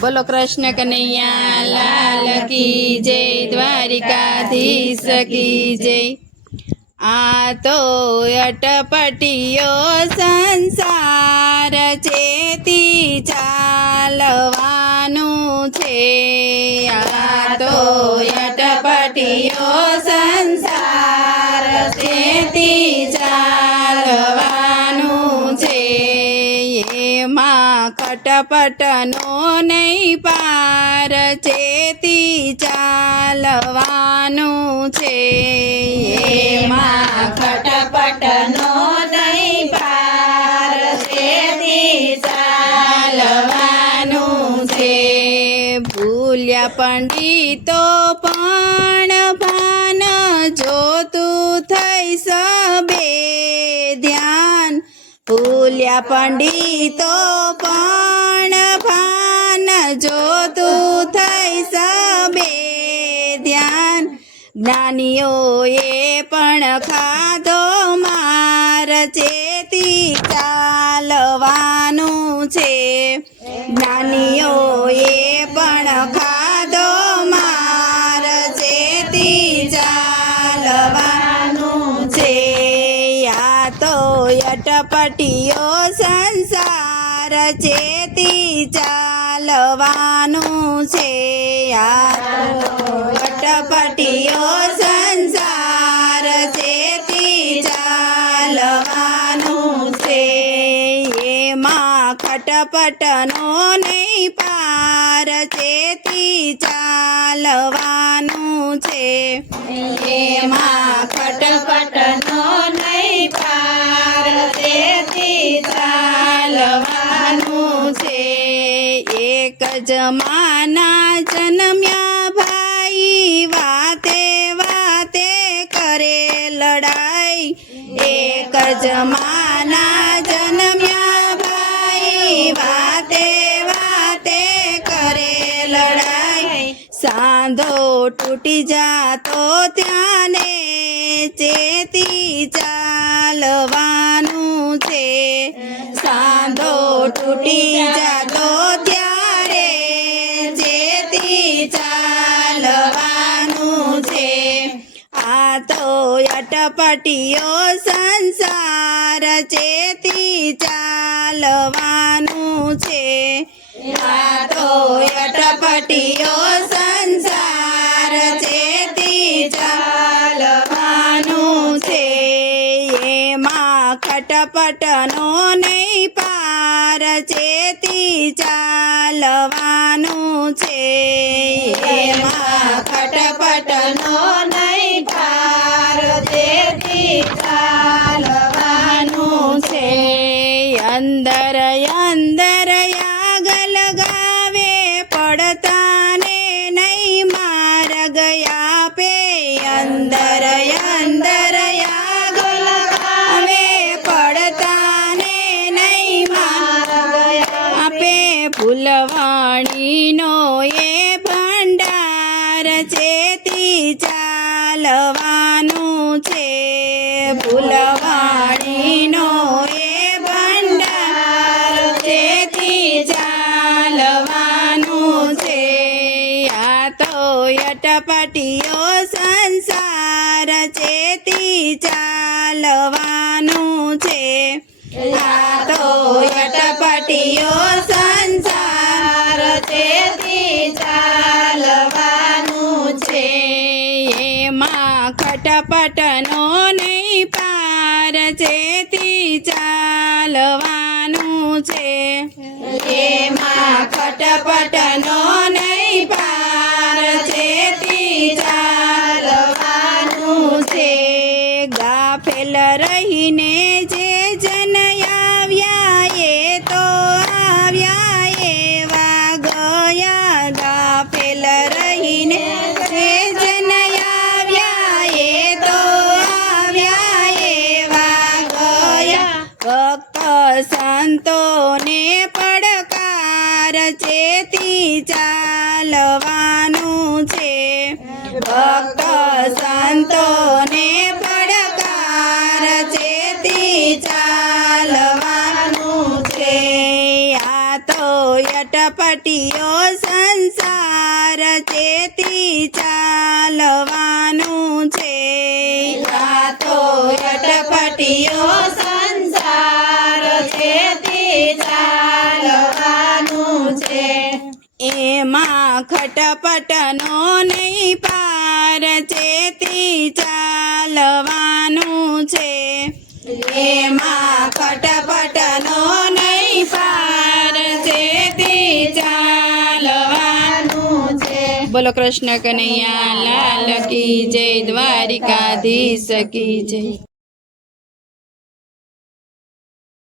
बोलो कृष्ण कन्हैया लाल की जय, द्वारिकाधीश की जय। आ तो अटपटियो संसार चेती चालवानु छे। आ तो अटपटियो संसार चेती चालवानु छे। एमां खटपटनो नहीं पार चेती चालवानु छे। एमां खटपटनो नहीं पार चेती चालवानु छे। भूल्या पंडितो पण भान जोतु थई सबे ध्यान। भूल्या पंडितो पण भान जोतु थई सबे ध्यान। ज्ञानीओए पण खाधो मार चेती चालवानु छे। ज्ञानीओए पण खाधो मार चेती चालवानु छे। आ तो अटपटियो संसार चेती चालवानु छे। आ तो अटपटियो संसार चेती चालवानु छे। एमां खटपटनो नहीं पार चेती चालवानु छे। एमां खटपटनो नहीं पार चेती चालवानु छे। एक जमाना जन्म्या भाई वाते वाते करे लड़ाई। एक जमाना जन्म्या भाई वाते वाते करे लड़ाई। सांधो टूटी जातो त्याने चेती चालवानु छे। सांधो टूटी जातो त्यारे चेती चालवानु छे। आ तो अटपटियो संसार चेती चालवानु छे। आ तो अटपटियो संसार चेती चालवानु छे। एमां खटपटनो नहीं पार चेती चालवानु छे। एमां खटपटनो नहीं पार चेती चालवानु छे। अंदर अंदर आग लगावे पड़ता ने नहीं मार गया पे। अंदर अंदर आग लगावे पड़ता ने नहीं मार गया पे। फूलवाणी नो ये भंडार चेती चालवानु छे। फूलवाणी नो ये भंडार चेती चालवानु छे। आ तो अटपटियो संसार चेती चालवानु छे। आ तो अटपटियो संसार चेती चालवानु छे। एमां खटपटनो नहीं पार चेती चालवानु छे। एमां खटपटनो नहीं पार चेती चालवानु छे। गाफेल रहीने जे जन आव्या ए तो आव्या एवा गया। गाफेल रहीने जे जन आव्या ए तो आव्या एवा गया। भक्त संतोने પડકાર ચેતી ચાલવાનું છે। ભક્ત સંતોને પડકાર ચેતી ચાલવાનું છે। આ તો યટ અટપટીયો સંસાર ચેતી ચાલવાનું છે આ તો અટપટીયો સંસાર ચેતી ચાલવાનું છે એમાં ખટપટનો નહીં પાર ચેતી ચાલવાનું છે એમાં ખટપટનો નહીં પાર ચેતી ચાલવાનું છે બોલો કૃષ્ણ કનૈયા લાલ કી જય દ્વારિકાધીશ કી જય